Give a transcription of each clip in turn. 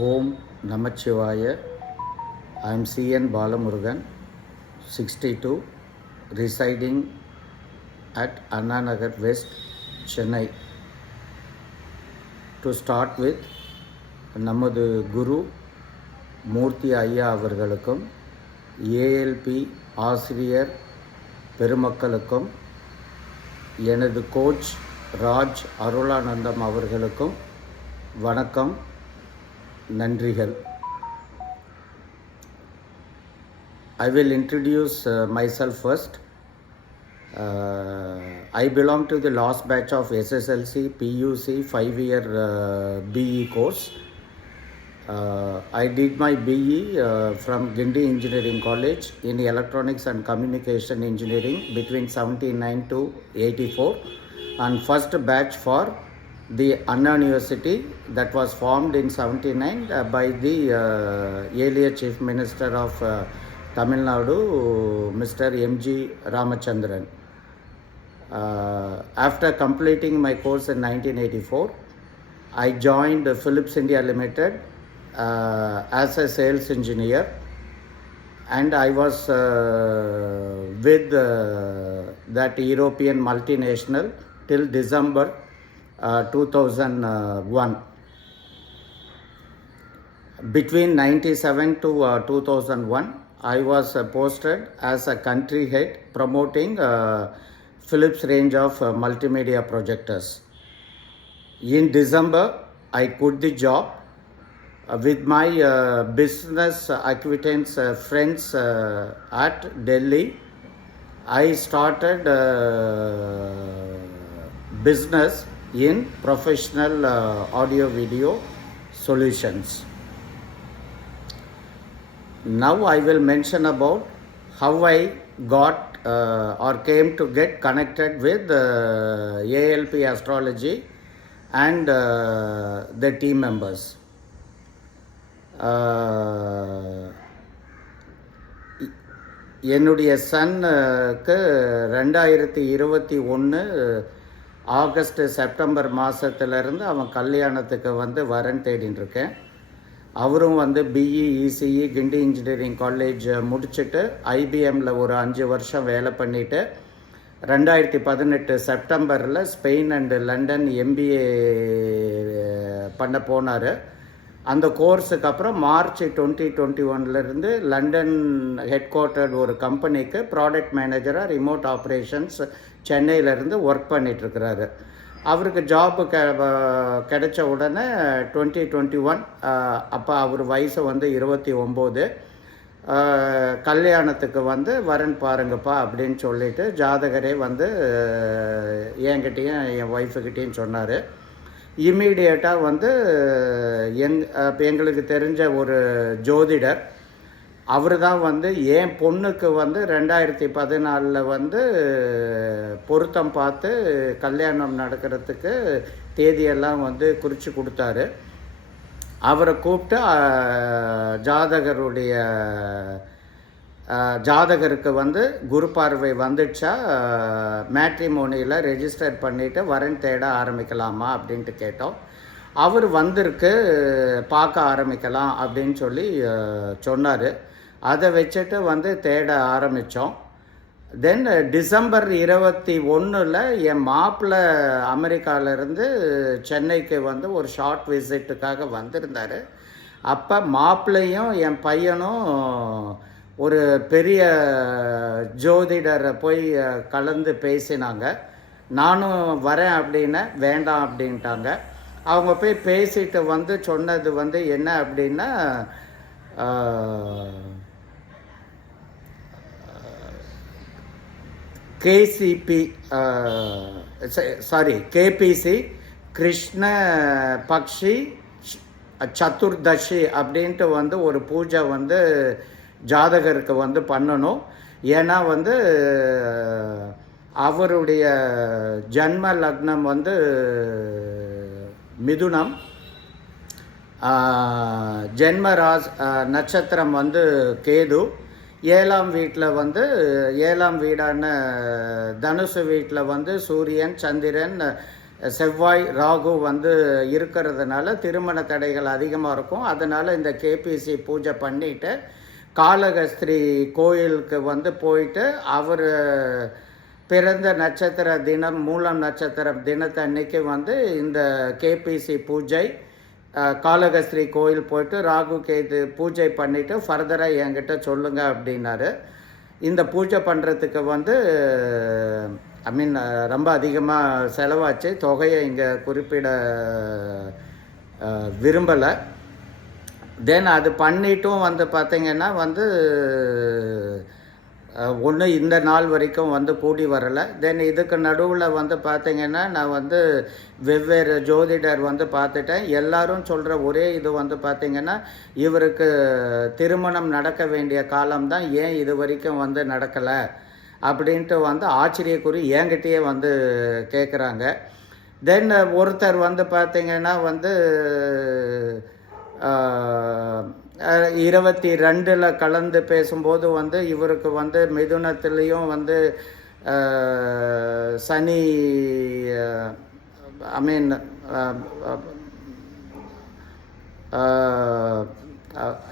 Om Namachivaya. I am CN Balamurugan sixty two residing at Anna Nagar west Chennai to start with நமது குரு மூர்த்தி ஐயா அவர்களுக்கும் ALP ஆசிரியர் பெருமக்களுக்கும் எனது கோச் ராஜ் அருளானந்தம் அவர்களுக்கும் வணக்கம். நன்றிகள் I will introduce uh, myself first. Uh, I belong to the last batch of SSLC PUC five year uh, BE course. Uh, I did my BE uh, from Gindi Engineering College in Electronics and Communication Engineering between 79 to 84 and first batch for the Anna University that was formed in 79 uh, by the uh, earlier Chief Minister of uh, Tamil Nadu, Mr. M.G. Ramachandran. Uh, after completing my course in 1984, I joined Philips India Limited uh, as a sales engineer and I was uh, with uh, that European multinational till December uh, 2001. Between 97 to uh, 2001, I was uh, posted as a country head promoting uh, Philips range of uh, multimedia projectors. In December, I quit the job uh, with my uh, business acquaintance uh, friends uh, at Delhi. I started uh, business in professional uh, audio video solutions. Now I will mention about how I got uh, or came to get connected with uh, ALP astrology and uh, the team members. Uh, என்னுடைய சன்னுக்கு ரெண்டாயிரத்தி இருபத்தி ஒன்று August September மாதத்துலேருந்து அவன் கல்யாணத்துக்கு வந்து வரன் தேடின்னு இருக்கேன் அவரும் வந்து BE ECE Guindy engineering college முடிச்சுட்டு ஐபிஎம்மில் ஒரு அஞ்சு வருஷம் வேலை பண்ணிவிட்டு ரெண்டாயிரத்தி பதினெட்டு செப்டம்பரில் ஸ்பெயின் அண்டு லண்டன் எம்பிஏ பண்ண போனார். அந்த கோர்ஸுக்கு அப்புறம் மார்ச் டுவெண்ட்டி டுவெண்ட்டி ஒன்லேருந்து லண்டன் ஹெட் குவார்ட்டர்ட் ஒரு கம்பெனிக்கு ப்ராடக்ட் மேனேஜராக ரிமோட் ஆப்ரேஷன்ஸ் சென்னையிலேருந்து ஒர்க் பண்ணிகிட்ருக்கிறாரு அவருக்கு ஜாப்பு கெ கிடைச்ச உடனே டுவெண்ட்டி டுவெண்ட்டி ஒன் அப்போ அவர் வயசு வந்து இருபத்தி ஒம்பது. கல்யாணத்துக்கு வந்து வரன் பாருங்கப்பா அப்படின்னு சொல்லிட்டு ஜாதகரே வந்து என்கிட்டேயும் என் ஒய்ஃபுக்கிட்டேயும் சொன்னார். இம்மீடியட்டாக வந்து எங் இப்போ எங்களுக்கு தெரிஞ்ச ஒரு ஜோதிடர் அவர் தான் வந்து என் பொண்ணுக்கு வந்து ரெண்டாயிரத்தி பதினாலில் வந்து பொருத்தம் பார்த்து கல்யாணம் நடக்கிறதுக்கு தேதியெல்லாம் வந்து குறித்து கொடுத்தாரு. அவரை கூப்பிட்டு ஜாதகருடைய ஜாதகருக்கு வந்து குரு பார்வை வந்துடுச்சா மேட்ரிமோனியில் ரெஜிஸ்டர் பண்ணிவிட்டு வரன் தேட ஆரம்பிக்கலாமா அப்படின்ட்டு கேட்டோம். அவர் வந்திருக்கு பார்க்க ஆரம்பிக்கலாம் அப்படின்னு சொல்லி சொன்னார். அதை வச்சுட்டு வந்து தேட ஆரம்பித்தோம் தென் டிசம்பர் இருபத்தி ஒன்றில் என் மாப்பிள்ளை அமெரிக்காவிலேருந்து சென்னைக்கு வந்து ஒரு ஷார்ட் விசிட்டுக்காக வந்திருந்தார். அப்போ மாப்பிள்ளையும் என் பையனும் ஒரு பெரிய ஜோதிடரை போய் கலந்து பேசினாங்க. நானும் வரேன் அப்படின்னா வேண்டாம் அப்படின்ட்டாங்க. அவங்க போய் பேசிட்டு வந்து சொன்னது வந்து என்ன அப்படின்னா கேசிபி சாரி கேபிசி கிருஷ்ண பக்ஷி சதுர்தஷி அப்படின்ட்டு வந்து ஒரு பூஜை வந்து ஜாதகருக்கு வந்து பண்ணணும். ஏன்னா வந்து அவருடைய ஜன்ம லக்னம் வந்து மிதுனம். ஜென்மராஜ் நட்சத்திரம் வந்து கேது. ஏழாம் வீட்டில் வந்து ஏழாம் வீடான தனுசு வீட்டில் வந்து சூரியன் சந்திரன் செவ்வாய் ராகு வந்து இருக்கிறதுனால திருமண தடைகள் அதிகமாக இருக்கும். அதனால் இந்த கேபிசி பூஜை பண்ணிவிட்டு காளகஸ்திரி கோயிலுக்கு வந்து போயிட்டு அவர் பிறந்த நட்சத்திர தினம் மூலம் நட்சத்திரம் தினத்தன்னைக்கு வந்து இந்த கேபிசி பூஜை அஹ், காளகஸ்திரி கோயில் போயிட்டு ராகு கேது பூஜை பண்ணிவிட்டு ஃபர்தராக என்கிட்ட சொல்லுங்கள் அப்படின்னாரு. இந்த பூஜை பண்ணுறதுக்கு வந்து ஐ மீன் ரொம்ப அதிகமாக செலவாச்சு. தொகையை இங்கே குறிப்பிட விரும்பலை. தென் அது பண்ணிட்டும் வந்து பார்த்திங்கன்னா வந்து ஒன்று இந்த நாள் வரைக்கும் வந்து கூடி வரலை. தென் இதுக்கு நடுவில் வந்து பார்த்திங்கன்னா நான் வந்து வெவ்வேறு ஜோதிடர் வந்து பார்த்துட்டேன் எல்லாரும் சொல்கிற ஒரே இது வந்து பார்த்திங்கன்னா இவருக்கு திருமணம் நடக்க வேண்டிய காலம்தான் ஏன் இது வரைக்கும் வந்து நடக்கலை அப்படின்ட்டு வந்து ஆச்சரியக்குறி என்கிட்டயே வந்து கேட்குறாங்க தென் ஒருத்தர் வந்து பார்த்திங்கன்னா வந்து இருபத்தி ரெண்டில் கலந்து பேசும்போது வந்து இவருக்கு வந்து மிதுனத்துலேயும் வந்து சனி ஐ மீன்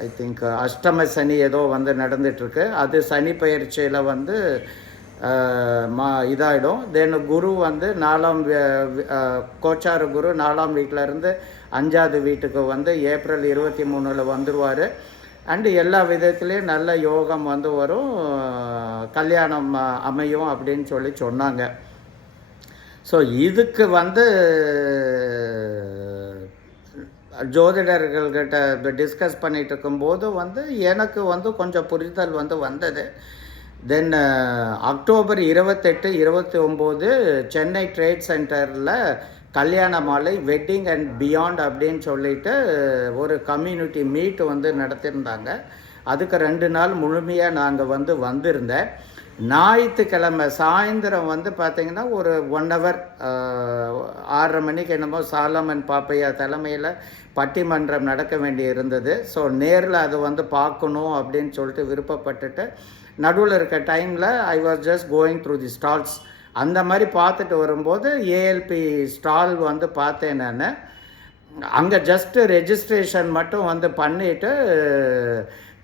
ஐ திங்க் அஷ்டம சனி ஏதோ வந்து நடந்துட்டுருக்கு. அது சனி பயிற்சியில் வந்து மா இதாகிடும் தென் குரு வந்து நாலாம் கோச்சார குரு நாலாம் வீட்டிலருந்து இருந்து அஞ்சாவது வீட்டுக்கு வந்து ஏப்ரல் இருபத்தி மூணில் வந்துடுவார் அண்டு எல்லா விதத்துலேயும் நல்ல யோகம் வந்து வரும். கல்யாணம் அமையும் அப்படின்னு சொல்லி சொன்னாங்க. ஸோ இதுக்கு வந்து ஜோதிடர்கள்கிட்ட டிஸ்கஸ் பண்ணிகிட்டு இருக்கும்போது வந்து எனக்கு வந்து கொஞ்சம் புரிதல் வந்து வந்தது. தென் அக்டோபர் uh, இருபத்தெட்டு இருபத்தி ஒம்பது சென்னை ட்ரேட் சென்டரில் கல்யாண மாலை வெட்டிங் அண்ட் பியாண்ட் அப்படின்னு சொல்லிட்டு ஒரு கம்யூனிட்டி மீட் வந்து நடத்தியிருந்தாங்க அதுக்கு ரெண்டு நாள் முழுமையாக நாங்கள் வந்து வந்திருந்தேன். ஞாயிற்றுக்கிழமை சாயந்தரம் வந்து பார்த்திங்கன்னா ஒரு ஒன் ஹவர் uh, ஆறரை மணிக்கு என்னமோ சாலமன் பாப்பையா தலைமையில் பட்டிமன்றம் நடக்க வேண்டி இருந்தது ஸோ நேரில் அது வந்து பார்க்கணும் அப்படின்னு சொல்லிட்டு விருப்பப்பட்டுட்டு நடுவில் இருக்க டைமில் I was just going through the stalls அந்த மாதிரி பார்த்துட்டு வரும்போது ஏஎல்பி ஸ்டால் வந்து பார்த்தேன் நான். அங்கே ஜஸ்ட்டு ரெஜிஸ்ட்ரேஷன் மட்டும் வந்து பண்ணிவிட்டு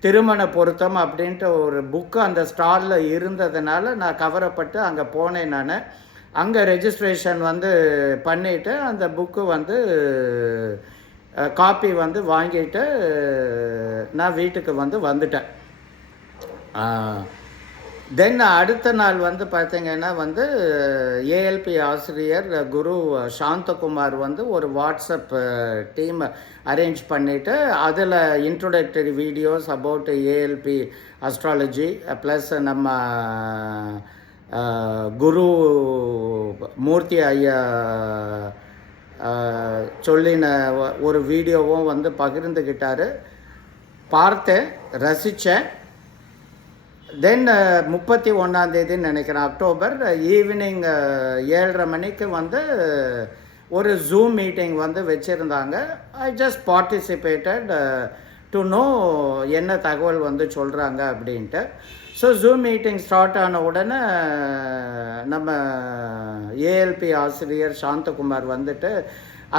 திருமண பொருத்தம் அப்படின்ட்டு ஒரு புக்கு அந்த ஸ்டாலில் இருந்ததுனால நான் கவரப்பட்டு அங்கே போனேன் நான். அங்கே ரெஜிஸ்ட்ரேஷன் வந்து பண்ணிவிட்டு அந்த புக்கு வந்து காப்பி வந்து வாங்கிட்டு நான் வீட்டுக்கு வந்து வந்துட்டேன். தென் அடுத்த நாள் வந்து பார்த்தீங்கன்னா வந்து ஏஎல்பி ஆசிரியர் குரு சாந்தகுமார் வந்து ஒரு வாட்ஸ்அப் டீம் அரேஞ்ச் பண்ணிவிட்டு அதில் introductory videos about ALP astrology plus நம்ம குரு மூர்த்தி ஐயா சொல்லின ஒரு வீடியோவும் வந்து பகிர்ந்துக்கிட்டார் பார்த்தேன் ரசித்தேன் தென் uh, முப்பத்தி ஒன்றாந்தேதின்னு நினைக்கிறேன் அக்டோபர் ஈவினிங் uh, uh, ஏழரை மணிக்கு வந்து ஒரு ஜூம் மீட்டிங் வந்து வச்சுருந்தாங்க. I just participated to know என்ன தகவல் வந்து சொல்கிறாங்க அப்படின்ட்டு. ஸோ ஜூம் மீட்டிங் ஸ்டார்ட் ஆன உடனே நம்ம ஏஎல்பி ஆசிரியர் சாந்தகுமார் வந்துட்டு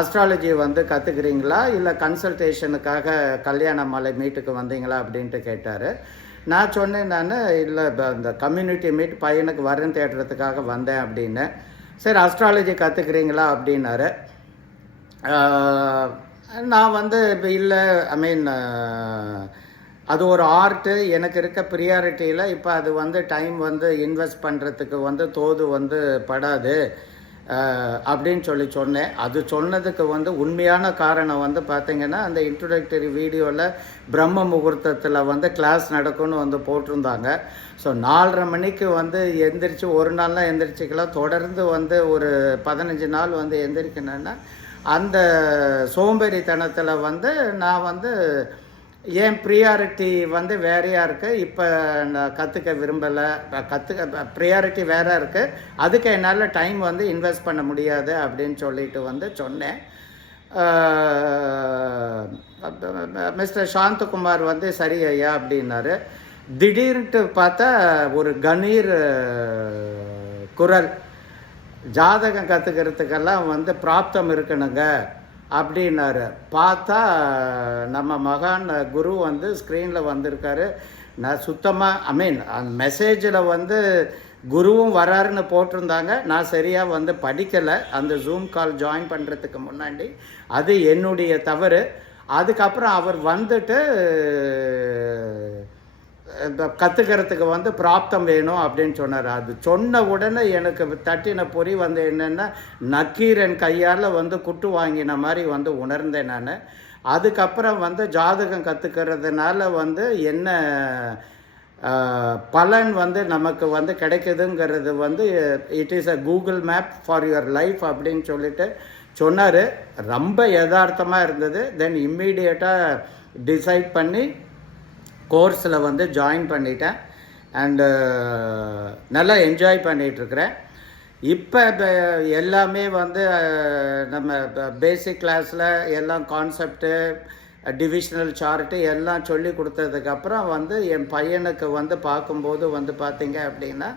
அஸ்ட்ராலஜி வந்து கற்றுக்குறீங்களா இல்லை கன்சல்டேஷனுக்காக கல்யாண மலை மீட்டுக்கு வந்தீங்களா? அப்படின்ட்டு கேட்டார். நான் சொன்னேன் நான் இல்லை இந்த கம்யூனிட்டி மீட் பையனுக்கு வரன் தேடுறதுக்காக வந்தேன் அப்படின்னு. சரி அஸ்ட்ராலஜி கற்றுக்குறீங்களா அப்படின்னாரு. நான் வந்து இப்போ இல்லை ஐ மீன் அது ஒரு ஆர்ட்டு எனக்கு இருக்க ப்ரியாரிட்டியில் இப்போ அது வந்து டைம் வந்து இன்வெஸ்ட் பண்ணுறதுக்கு வந்து தோது வந்து படாது. அப்படின்னு சொல்லி சொன்னேன். அது சொன்னதுக்கு வந்து உண்மையான காரணம் வந்து பார்த்திங்கன்னா அந்த இன்ட்ரொடக்டரி வீடியோவில் பிரம்ம முகூர்த்தத்தில் வந்து கிளாஸ் நடக்கும்னு வந்து போட்டிருந்தாங்க. ஸோ நாலரை மணிக்கு வந்து எந்திரிச்சு ஒரு நாள்லாம் எந்திரிச்சிக்கலாம். தொடர்ந்து வந்து ஒரு பதினஞ்சு நாள் வந்து எந்திரிக்கணுன்னா அந்த சோம்பேறித்தனத்தில் வந்து நான் வந்து என் ப்ரியாரிட்டி வந்து வேறையாக இருக்குது இப்போ நான் கற்றுக்க விரும்பலை. கற்றுக்க ப்ரியாரிட்டி வேற இருக்குது அதுக்கு என்னால் டைம் வந்து இன்வெஸ்ட் பண்ண முடியாது அப்படின்னு சொல்லிட்டு வந்து சொன்னேன். மிஸ்டர் சாந்தகுமார் வந்து சரி ஐயா அப்படின்னாரு. திடீர்னுட்டு பார்த்தா ஒரு கணீர் குரல். ஜாதகம் கற்றுக்கிறதுக்கெல்லாம் வந்து பிராப்தம் இருக்கணுங்க. அப்படின்னாரு. பார்த்தா நம்ம மகான் குரு வந்து ஸ்க்ரீனில் வந்திருக்காரு. நான் சுத்தமாக ஐ மீன் அந்த மெசேஜில் வந்து குருவும் வராருன்னு போட்டிருந்தாங்க. நான் சரியாக வந்து படிக்கலை. அந்த ஜூம் கால் ஜாயின் பண்ணுறதுக்கு முன்னாடி. அது என்னுடைய தவறு. அதுக்கப்புறம் அவர் வந்துட்டு கற்றுக்கிறதுக்கு வந்து பிராப்தம் வேணும் அப்படின்னு சொன்னார். அது சொன்ன உடனே எனக்கு தட்டின பொறி வந்து என்னென்னா நக்கீரன் கையால் வந்து குட்டு வாங்கின மாதிரி வந்து உணர்ந்தேன் நான். அதுக்கப்புறம் வந்து ஜாதகம் கற்றுக்கிறதுனால வந்து என்ன பலன் வந்து நமக்கு வந்து கிடைக்குதுங்கிறது வந்து it is a Google map for your life அப்படின்னு சொல்லிட்டு சொன்னார். ரொம்ப யதார்த்தமாக இருந்தது. தென் இம்மீடியட்டாக டிசைட் பண்ணி கோர்ஸில் வந்து ஜாயின் பண்ணிட்டேன். அண்டு நல்லா என்ஜாய் பண்ணிகிட்ருக்கிறேன் இப்போ எல்லாமே வந்து நம்ம பேசிக் கிளாஸில் எல்லாம் கான்செப்ட்டு டிவிஷனல் சார்ட்டு எல்லாம் சொல்லி கொடுத்ததுக்கப்புறம் வந்து என் பையனுக்கு வந்து பார்க்கும்போது வந்து பார்த்திங்க அப்படின்னா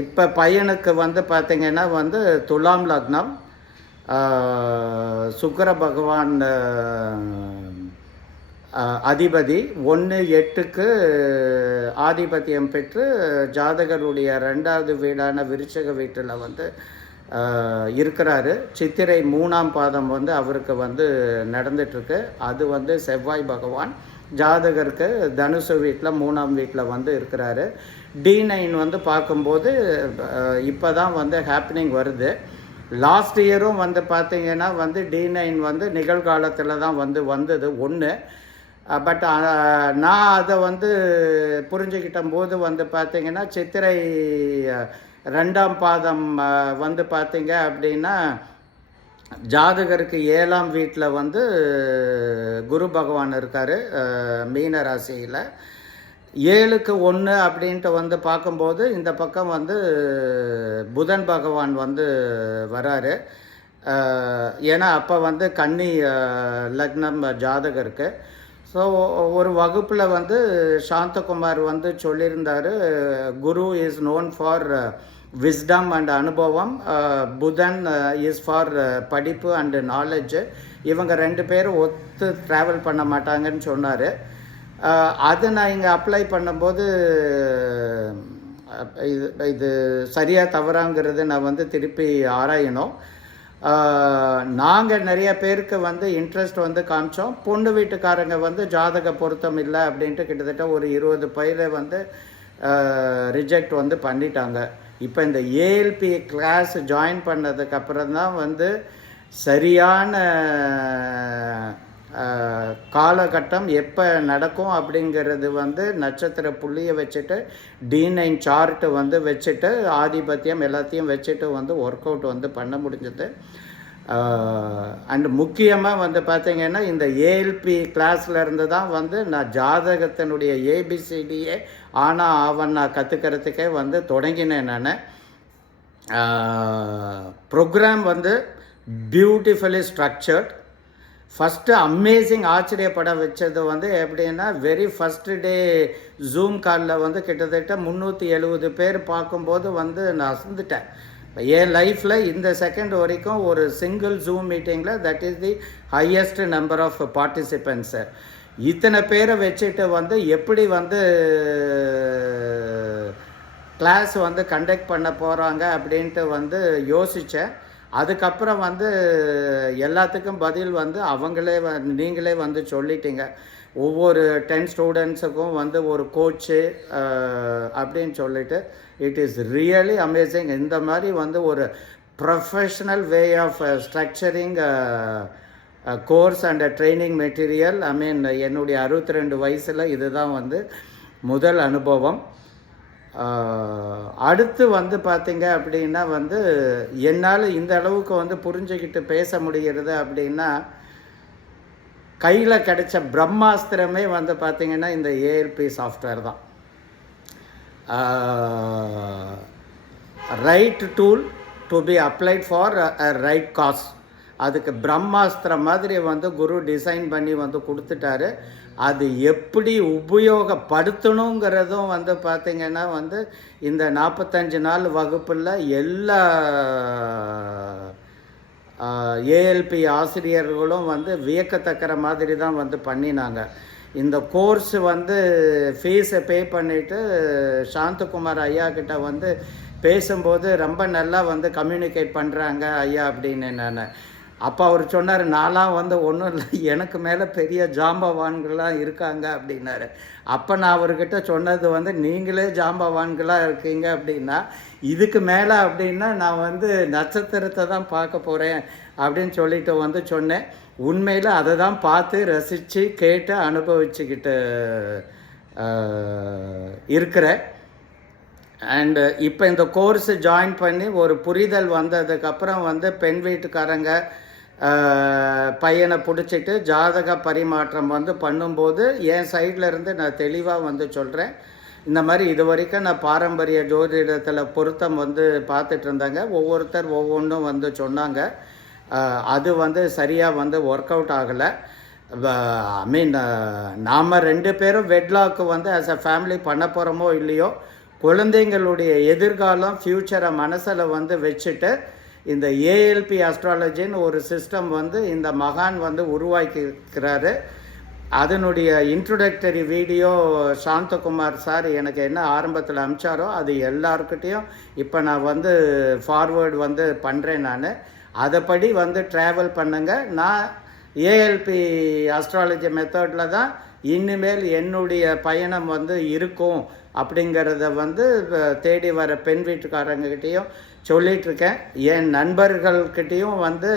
இப்போ பையனுக்கு வந்து பார்த்திங்கன்னா வந்து துலாம் லக்னம் சுக்கர பகவான் அதிபதி ஒன்று எட்டுக்கு ஆதிபத்தியம் பெற்று ஜாதகருடைய ரெண்டாவது வீடான விருச்சக வீட்டில் வந்து இருக்கிறாரு. சித்திரை மூணாம் பாதம் வந்து அவருக்கு வந்து நடந்துட்டுருக்கு. அது வந்து செவ்வாய் பகவான் ஜாதகருக்கு தனுசு வீட்டில் மூணாம் வீட்டில் வந்து இருக்கிறாரு. டி நைன் வந்து பார்க்கும்போது இப்போ தான் வந்து ஹாப்பினிங் வருது. லாஸ்ட் இயரும் வந்து பார்த்தீங்கன்னா வந்து டி நைன் வந்து நிகழ்காலத்தில் தான் வந்து வந்தது ஒன்று பட் நான் அதை வந்து புரிஞ்சுக்கிட்ட போது வந்து பார்த்தீங்கன்னா சித்திரை ரெண்டாம் பாதம் வந்து பார்த்தீங்க அப்படின்னா ஜாதகருக்கு ஏழாம் வீட்டில் வந்து குரு பகவான் இருக்கார் மீன ராசியில் ஏழுக்கு ஒன்று அப்படின்ட்டு வந்து பார்க்கும்போது இந்த பக்கம் வந்து புதன் பகவான் வந்து வராரு. ஏன்னா அப்போ வந்து கன்னி லக்னம் ஜாதகருக்கு ஸோ ஒரு வகுப்பில் வந்து சாந்தகுமார் வந்து சொல்லியிருந்தார் Guru is known for wisdom and அனுபவம் புதன் இஸ் ஃபார் படிப்பு அண்டு நாலேஜ் இவங்க ரெண்டு பேரும் ஒத்து ட்ராவல் பண்ண மாட்டாங்கன்னு சொன்னார். அதை நான் இங்கே அப்ளை பண்ணும்போது இது இது சரியாக தவறாங்கிறது நான் வந்து திருப்பி ஆராயணும். நாங்கள் நிறைய பேருக்கு வந்து இன்ட்ரெஸ்ட் வந்து காமிச்சோம். பொண்ணு வீட்டுக்காரங்க வந்து ஜாதக பொருத்தம் இல்லை அப்படின்ட்டு கிட்டத்தட்ட ஒரு இருபது பயிரை வந்து ரிஜெக்ட் வந்து பண்ணிட்டாங்க. இப்போ இந்த ஏஎல்பி கிளாஸ் ஜாயின் பண்ணதுக்கப்புறம் தான் வந்து சரியான காலகட்டம் எப்போ நடக்கும் அப்படிங்கிறது வந்து நட்சத்திர புள்ளியை வச்சுட்டு டி நைன் சார்ட்டு வந்து வச்சுட்டு ஆதிபத்தியம் எல்லாத்தையும் வச்சுட்டு வந்து ஒர்க் அவுட் வந்து பண்ண முடிஞ்சது. அண்ட் முக்கியமாக வந்து பார்த்தீங்கன்னா இந்த ஏஎல்பி கிளாஸில் இருந்து தான் வந்து நான் ஜாதகத்தினுடைய ஏபிசிடியே ஆனா ஆவண்ணா கற்றுக்கிறதுக்கே வந்து தொடங்கினேன் நான். ப்ரோக்ராம் வந்து பியூட்டிஃபுல்லி ஸ்ட்ரக்சர்ட் ஃபஸ்ட்டு அமேசிங் ஆச்சரியப்பட வச்சது வந்து எப்படின்னா வெரி ஃபஸ்ட்டு டே ஜூம் காலில் வந்து கிட்டத்தட்ட முந்நூற்றி எழுபது பேர் பார்க்கும்போது வந்து நான் அசந்துட்டேன். என் லைஃப்பில் இந்த செகண்ட் வரைக்கும் ஒரு சிங்கிள் ஜூம் மீட்டிங்கில் that is the highest number of participants இத்தனை பேரை வச்சுட்டு வந்து எப்படி வந்து கிளாஸ் வந்து கண்டக்ட் பண்ண போகிறாங்க அப்படின்ட்டு வந்து யோசித்தேன் அதுக்கப்புறம் வந்து எல்லாத்துக்கும் பதில் வந்து அவங்களே வ நீங்களே வந்து சொல்லிட்டீங்க. ஒவ்வொரு டென் ஸ்டூடெண்ட்ஸுக்கும் வந்து ஒரு கோச்சு அப்படின்னு சொல்லிட்டு இட் இஸ் ரியலி அமேசிங் இந்த மாதிரி வந்து ஒரு professional way of structuring course and training material I mean என்னுடைய அறுபத்தி ரெண்டு வயசில் இதுதான் வந்து முதல் அனுபவம். அடுத்து வந்து பார்த்திங்க அப்படின்னா வந்து என்னால் இந்த அளவுக்கு வந்து புரிஞ்சுக்கிட்டு பேச முடிகிறது அப்படின்னா கையில் கிடைச்ச பிரம்மாஸ்திரமே வந்து பார்த்திங்கன்னா இந்த ஏஎல்பி சாஃப்ட்வேர் தான். Right tool to be applied for right cause அதுக்கு பிரம்மாஸ்திரம் மாதிரி வந்து குரு டிசைன் பண்ணி வந்து கொடுத்துட்டாரு. அது எப்படி உபயோகப்படுத்தணுங்கிறதும் வந்து பார்த்திங்கன்னா வந்து இந்த நாற்பத்தஞ்சு நாள் வகுப்பில் எல்லா ஏஎல்பி ஆசிரியர்களும் வந்து வியக்கத்தக்கிற மாதிரி தான் வந்து பண்ணினாங்க. இந்த கோர்ஸ் வந்து ஃபீஸை பே பண்ணிவிட்டு சாந்தகுமார் ஐயா கிட்ட வந்து பேசும்போது ரொம்ப நல்லா வந்து கம்யூனிகேட் பண்ணுறாங்க ஐயா அப்படின்னு நான். அப்போ அவர் சொன்னார் நான்லாம் வந்து ஒன்றும் இல்லை எனக்கு மேலே பெரிய ஜாம்பவான்கள்லாம் இருக்காங்க அப்படின்னாரு. அப்போ நான் அவர்கிட்ட சொன்னது வந்து நீங்களே ஜாம்பவான்களாக இருக்கீங்க அப்படின்னா இதுக்கு மேலே அப்படின்னா நான் வந்து நட்சத்திரத்தை தான் பார்க்க போகிறேன் அப்படின்னு சொல்லிட்டு வந்து சொன்னேன். உண்மையில் அதை தான் பார்த்து ரசித்து கேட்டு அனுபவிச்சுக்கிட்டு இருக்கிறேன். அண்டு இப்போ இந்த கோர்ஸு ஜாயின் பண்ணி ஒரு புரிதல் வந்ததுக்கப்புறம் வந்து பெண் வீட்டுக்காரங்க பையனை பிடிச்சிட்டு ஜாதக பரிமாற்றம் வந்து பண்ணும்போது என் சைடில் இருந்து நான் தெளிவாக வந்து சொல்கிறேன் இந்த மாதிரி இது வரைக்கும் நான் பாரம்பரிய ஜோதிடத்தில் பொருத்தம் வந்து பார்த்துட்டு இருந்தாங்க. ஒவ்வொருத்தர் ஒவ்வொன்றும் வந்து சொன்னாங்க. அது வந்து சரியாக வந்து ஒர்க் அவுட் ஆகலை. ஐ மீன் நாம் ரெண்டு பேரும் வெட்லாக்கு வந்து ஆஸ் அ ஃபேமிலி பண்ண போகிறோமோ இல்லையோ குழந்தைங்களுடைய எதிர்காலம் ஃப்யூச்சரை மனசில் வந்து வச்சுட்டு இந்த ஏஎல்பி அஸ்ட்ராலஜின்னு ஒரு சிஸ்டம் வந்து இந்த மகான் வந்து உருவாக்கியிருக்கிறாரு. அதனுடைய இன்ட்ரொடக்டரி வீடியோ சாந்தகுமார் சார் எனக்கு என்ன ஆரம்பத்தில் அமிச்சாரோ அது எல்லாருக்கிட்டேயும் இப்போ நான் வந்து ஃபார்வேர்டு வந்து பண்ணுறேன் நான். அதைப்படி வந்து ட்ராவல் பண்ணுங்க. நான் ஏஎல்பி அஸ்ட்ராலஜி மெத்தடில் தான் இனிமேல் என்னுடைய பயணம் வந்து இருக்கும் அப்படிங்கிறத வந்து தேடி வர பெண் வீட்டுக்காரங்கக்கிட்டேயும் சொல்லிகிட்ருக்கேன் என் நண்பர்கள்கிட்டேயும் வந்து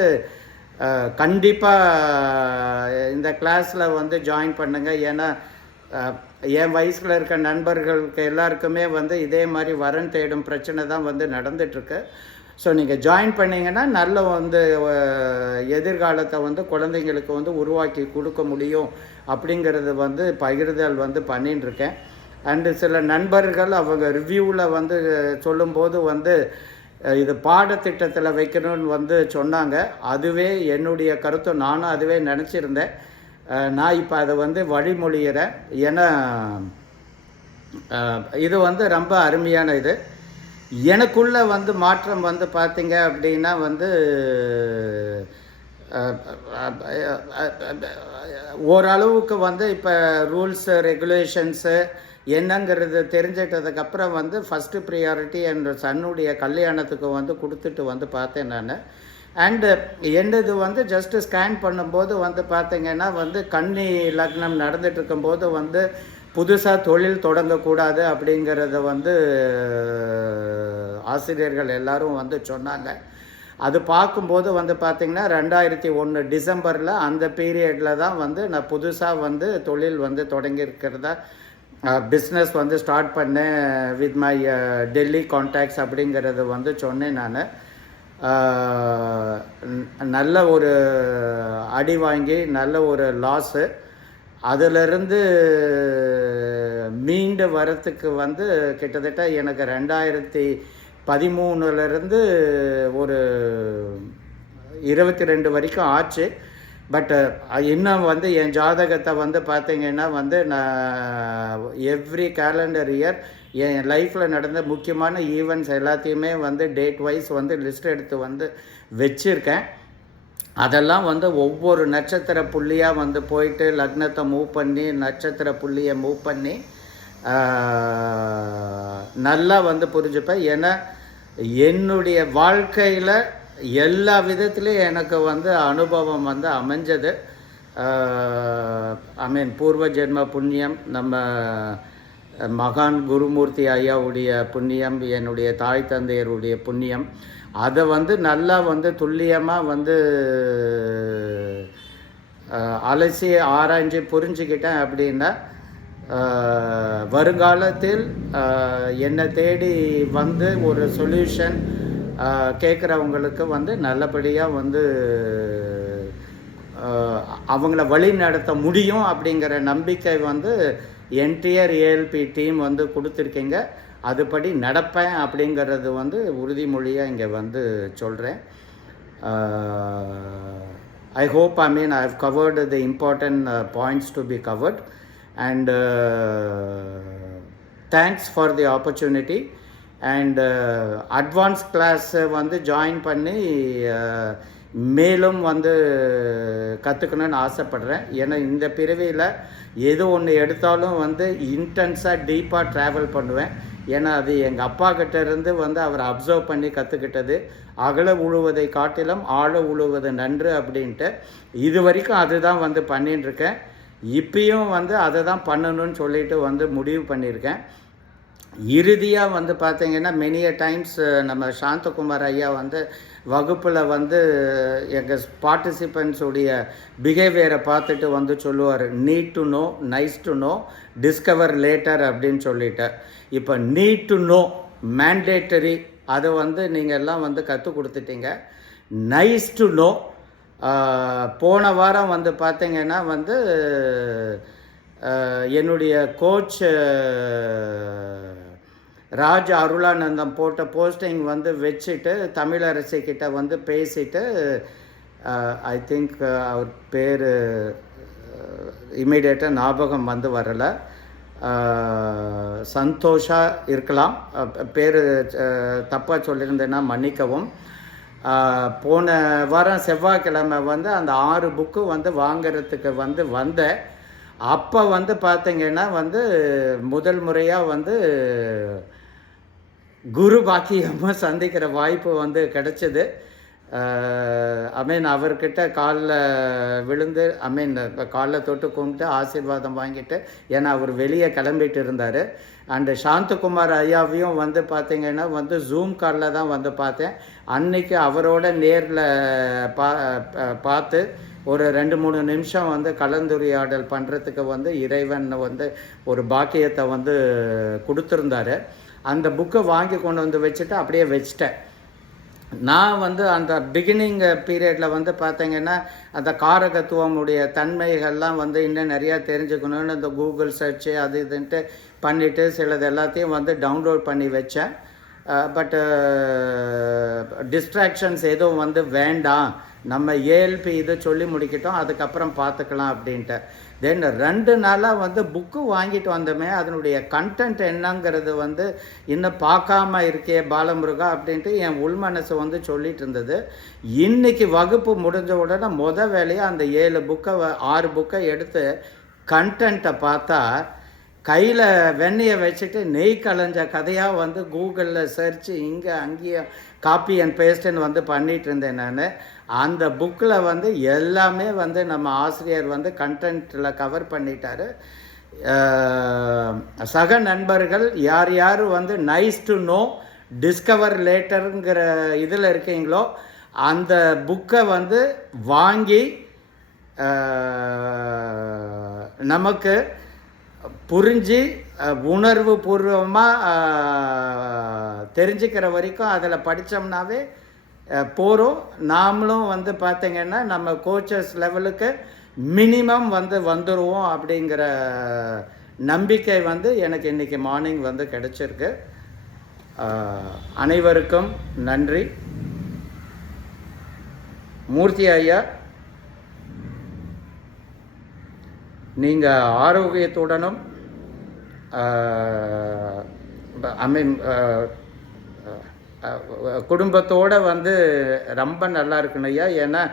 கண்டிப்பாக இந்த கிளாஸில் வந்து ஜாயின் பண்ணுங்கள் ஏன்னா என் வயசில் இருக்க நண்பர்களுக்கு எல்லாருக்குமே வந்து இதே மாதிரி வரன் தேடும் பிரச்சனை தான் வந்து நடந்துகிட்ருக்கு ஸோ நீங்கள் ஜாயின் பண்ணிங்கன்னா நல்ல வந்து எதிர்காலத்தை வந்து குழந்தைங்களுக்கு வந்து உருவாக்கி கொடுக்க முடியும் அப்படிங்கிறது வந்து பகிர்தல் வந்து பண்ணிட்டுருக்கேன். அண்டு சில நண்பர்கள் அவங்க ரிவ்யூவில் வந்து சொல்லும்போது வந்து இது பாடத்திட்டத்தில் வைக்கணும்னு வந்து சொன்னாங்க. அதுவே என்னுடைய கருத்தை. நானும் அதுவே நினச்சிருந்தேன். நான் இப்போ அதை வந்து வழிமொழிகிறேன் ஏன்னா இது வந்து ரொம்ப அருமையான இது. எனக்குள்ளே வந்து மாற்றம் வந்து பார்த்திங்க அப்படின்னா வந்து ஓரளவுக்கு வந்து இப்போ ரூல்ஸு ரெகுலேஷன்ஸு என்னங்கிறது தெரிஞ்சிட்டதுக்கப்புறம் வந்து ஃபஸ்ட்டு ப்ரியாரிட்டி என் சன்னுடைய கல்யாணத்துக்கு வந்து கொடுத்துட்டு வந்து பார்த்தேன் நான். அண்டு என்னது வந்து ஜஸ்ட்டு ஸ்கேன் பண்ணும்போது வந்து பார்த்திங்கன்னா வந்து கன்னி லக்னம் நடந்துட்டு இருக்கும்போது வந்து புதுசாக தொழில் தொடங்கக்கூடாது அப்படிங்கிறத வந்து ஆசிரியர்கள் எல்லாரும் வந்து சொன்னாங்க. அது பார்க்கும்போது வந்து பார்த்திங்கன்னா ரெண்டாயிரத்தி ஒன்று டிசம்பரில் அந்த பீரியடில் தான் வந்து நான் புதுசாக வந்து தொழில் வந்து தொடங்கியிருக்கிறதா பிஸ்னஸ் வந்து ஸ்டார்ட் பண்ணேன் வித் மை டெல்லி கான்டாக்ட்ஸ் அப்படிங்கிறது வந்து சொன்னேன் நான். நல்ல ஒரு அடி வாங்கி நல்ல ஒரு லாஸு அதிலிருந்து மீண்டு வரத்துக்கு வந்து கிட்டத்தட்ட எனக்கு ரெண்டாயிரத்தி பதிமூணுலேருந்து ஒரு இருபத்தி ரெண்டு வரைக்கும் ஆச்சு. பட்டு இன்னும் வந்து என் ஜாதகத்தை வந்து பார்த்திங்கன்னா வந்து நான் எவ்ரி கேலண்டர் இயர் என் லைஃப்பில் நடந்த முக்கியமான ஈவெண்ட்ஸ் எல்லாத்தையுமே வந்து டேட் வைஸ் வந்து லிஸ்ட் எடுத்து வந்து வச்சுருக்கேன். அதெல்லாம் வந்து ஒவ்வொரு நட்சத்திர புள்ளியாக வந்து போயிட்டு லக்னத்தை மூவ் பண்ணி நட்சத்திர புள்ளியை மூவ் பண்ணி நல்லா வந்து புரிஞ்சுப்பேன். ஏன்னா என்னுடைய வாழ்க்கையில் எல்லா விதத்துலேயும் எனக்கு வந்து அனுபவம் வந்து அமைஞ்சது. ஐ மீன் பூர்வ ஜென்ம புண்ணியம் நம்ம மகான் குருமூர்த்தி ஐயாவுடைய புண்ணியம் என்னுடைய தாய் தந்தையருடைய புண்ணியம். அதை வந்து நல்லா வந்து துல்லியமாக வந்து அலசி ஆராய்ஞ்சு புரிஞ்சுக்கிட்டேன் அப்படின்னா வருங்காலத்தில் என்னை தேடி வந்து ஒரு சொல்யூஷன் கேட்குறவங்களுக்கு வந்து நல்லபடியாக வந்து அவங்கள வழி நடத்த முடியும் அப்படிங்கிற நம்பிக்கை வந்து என்டிஆர் ஏஎல்பி டீம் வந்து கொடுத்துருக்கீங்க. அதுபடி நடப்பேன் அப்படிங்கிறது வந்து உறுதிமொழியாக இங்கே வந்து சொல்கிறேன் I hope I mean I have covered the important points to be covered And thanks for the opportunity and advance class வந்து ஜாயின் பண்ணி uh, மேலும் வந்து கற்றுக்கணும்னு ஆசைப்பட்றேன். ஏன்னா இந்த பிறவியில் எது ஒன்று எடுத்தாலும் வந்து இன்டென்ஸாக டீப்பாக ட்ராவல் பண்ணுவேன். ஏன்னா அது எங்கள் அப்பா கிட்ட இருந்து வந்து அவர் அப்சர்வ் பண்ணி கற்றுக்கிட்டது அகல உழுவதை காட்டிலும் ஆழ உழுவது நன்று அப்படின்ட்டு. இது வரைக்கும் அதுதான் வந்து பண்ணிட்டுருக்கேன் இப்பயும் வந்து அதை தான் பண்ணணும்னு சொல்லிட்டு வந்து முடிவு பண்ணியிருக்கேன். இறுதியாக வந்து பார்த்திங்கன்னா மெனிய டைம்ஸ் நம்ம சாந்தகுமார் ஐயா வந்து வகுப்பில் வந்து எங்கள் பார்ட்டிசிபெண்ட்ஸுடைய பிஹேவியரை பார்த்துட்டு வந்து சொல்லுவார். Need to know nice to know discover later அப்படின்னு சொல்லிட்டு. இப்போ நீட் டு நோ மேண்டேட்டரி அதை வந்து நீங்கள் எல்லாம் வந்து கற்றுக் கொடுத்துட்டீங்க. நைஸ் டு நோ போன வாரம் வந்து பார்த்தீங்கன்னா வந்து என்னுடைய கோச் ராஜ் அருளானந்தம் போட்ட போஸ்டிங் வந்து வச்சுட்டு தமிழரசி கிட்ட வந்து பேசிட்டு ஐ திங்க் அவர் பேர் இமீடியட்டாக ஞாபகம் வந்து வரலை. சந்தோஷாக இருக்கலாம். பேர் தப்பாக சொல்லியிருந்தேன்னா மன்னிக்கவும். போன வாரம் செவ்வாய்க்கிழமை வந்து அந்த ஆறு புக்கு வந்து வாங்கிறதுக்கு வந்து வந்தேன் அப்போ வந்து பார்த்தீங்கன்னா வந்து முதல் முறையாக வந்து குரு பாக்கியமாக சந்திக்கிற வாய்ப்பு வந்து கிடச்சிது. ஐ மீன் அவர்கிட்ட காலில் விழுந்து ஐ மீன் காலில் தொட்டு கும்பிட்டு ஆசீர்வாதம் வாங்கிட்டு ஏன்னா அவர் வெளியே கிளம்பிட்டு இருந்தார். அண்டு சாந்தகுமார் ஐயாவையும் வந்து பார்த்தீங்கன்னா வந்து ஜூம் காலில் தான் வந்து பார்த்தேன். அன்னைக்கு அவரோட நேரில் பா பா- பார்த்து ஒரு ரெண்டு மூணு நிமிஷம் வந்து கலந்துரையாடல் பண்ணுறதுக்கு வந்து இறைவன் வந்து ஒரு பாக்கியத்தை வந்து கொடுத்துருந்தாரு. அந்த புக்கை வாங்கி கொண்டு வந்து வச்சுட்டு அப்படியே வச்சிட்டேன். நான் வந்து அந்த பிகினிங் பீரியடில் வந்து பார்த்தீங்கன்னா அந்த காரகத்துவமுடைய தன்மைகள்லாம் வந்து இன்னும் நிறையா தெரிஞ்சுக்கணும்னு இந்த கூகுள் சர்ச்சு அது இதுன்ட்டு பண்ணிவிட்டு சிலது எல்லாத்தையும் வந்து டவுன்லோட் பண்ணி வச்சேன். பட்டு டிஸ்ட்ராக்ஷன்ஸ் எதுவும் வந்து வேண்டாம். நம்ம ஏஎல்பி இது சொல்லி முடிக்கட்டும் அதுக்கப்புறம் பார்த்துக்கலாம் அப்படின்ட்டு. தென் ரெண்டு நாளாக வந்து புக்கு வாங்கிட்டு வந்தோமே அதனுடைய கண்டென்ட் என்னங்கிறது வந்து இன்னும் பார்க்காம இருக்கே பாலமுருகா அப்படின்ட்டு என் உள் மனசு வந்து சொல்லிட்டு இருந்தது. இன்னைக்கு வகுப்பு முடிஞ்ச உடனே முத வேலையாக அந்த ஏழு புக்கை ஆறு புக்கை எடுத்து கண்டென்ட்டை பார்த்தா கையில் வெண்ணெயை வச்சுட்டு நெய் கலைஞ்ச கதையாக வந்து கூகுளில் சர்ச் இங்கே அங்கேயும் காப்பி அண்ட் பேஸ்ட்டுன்னு வந்து பண்ணிகிட்டு இருந்தேன் நான். அந்த புக்கில் வந்து எல்லாமே வந்து நம்ம ஆசிரியர் வந்து கண்டென்ட்டில் கவர் பண்ணிட்டாரு. சக நண்பர்கள் யார் யார் வந்து நைஸ் டு நோ டிஸ்கவர் லேட்டருங்கிற இதில் இருக்கீங்களோ அந்த புக்கை வந்து வாங்கி நமக்கு புரிஞ்சு உணர்வு பூர்வமாக தெரிஞ்சுக்கிற வரைக்கும் அதில் படித்தோம்னாவே போகிறோம் நாமளும் வந்து பார்த்தீங்கன்னா நம்ம கோச்சஸ் லெவலுக்கு மினிமம் வந்து வந்துடுவோம் அப்படிங்கிற நம்பிக்கை வந்து எனக்கு இன்றைக்கி மார்னிங் வந்து கிடச்சிருக்கு. அனைவருக்கும் நன்றி. மூர்த்தி ஐயா நீங்கள் ஆரோக்கியத்துடனும் ஐ மீன் குடும்பத்தோடு வந்து ரொம்ப நல்லா இருக்கணும் ஐயா. ஏன்னா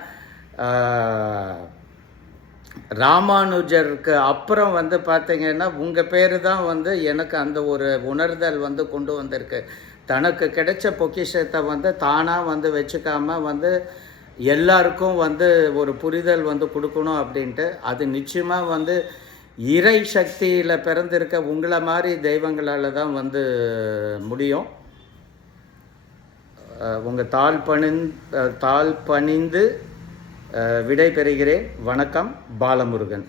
ராமானுஜருக்கு அப்புறம் வந்து பார்த்தீங்கன்னா உங்கள் பேர் தான் வந்து எனக்கு அந்த ஒரு உணர்தல் வந்து கொண்டு வந்திருக்கு. தனக்கு கிடைச்ச பொக்கிஷத்தை வந்து தானாக வந்து வச்சுக்காம வந்து எல்லாருக்கும் வந்து ஒரு புரிதல் வந்து கொடுக்கணும் அப்படின்ட்டு அது நிச்சயமாக வந்து இறை சக்தியில் பிறந்திருக்க உங்களை மாதிரி தெய்வங்களால் தான் வந்து முடியும். உங்கள் தாழ் பணிந் தாழ் பணிந்து விடை பெறுகிறேன். வணக்கம் பாலமுருகன்.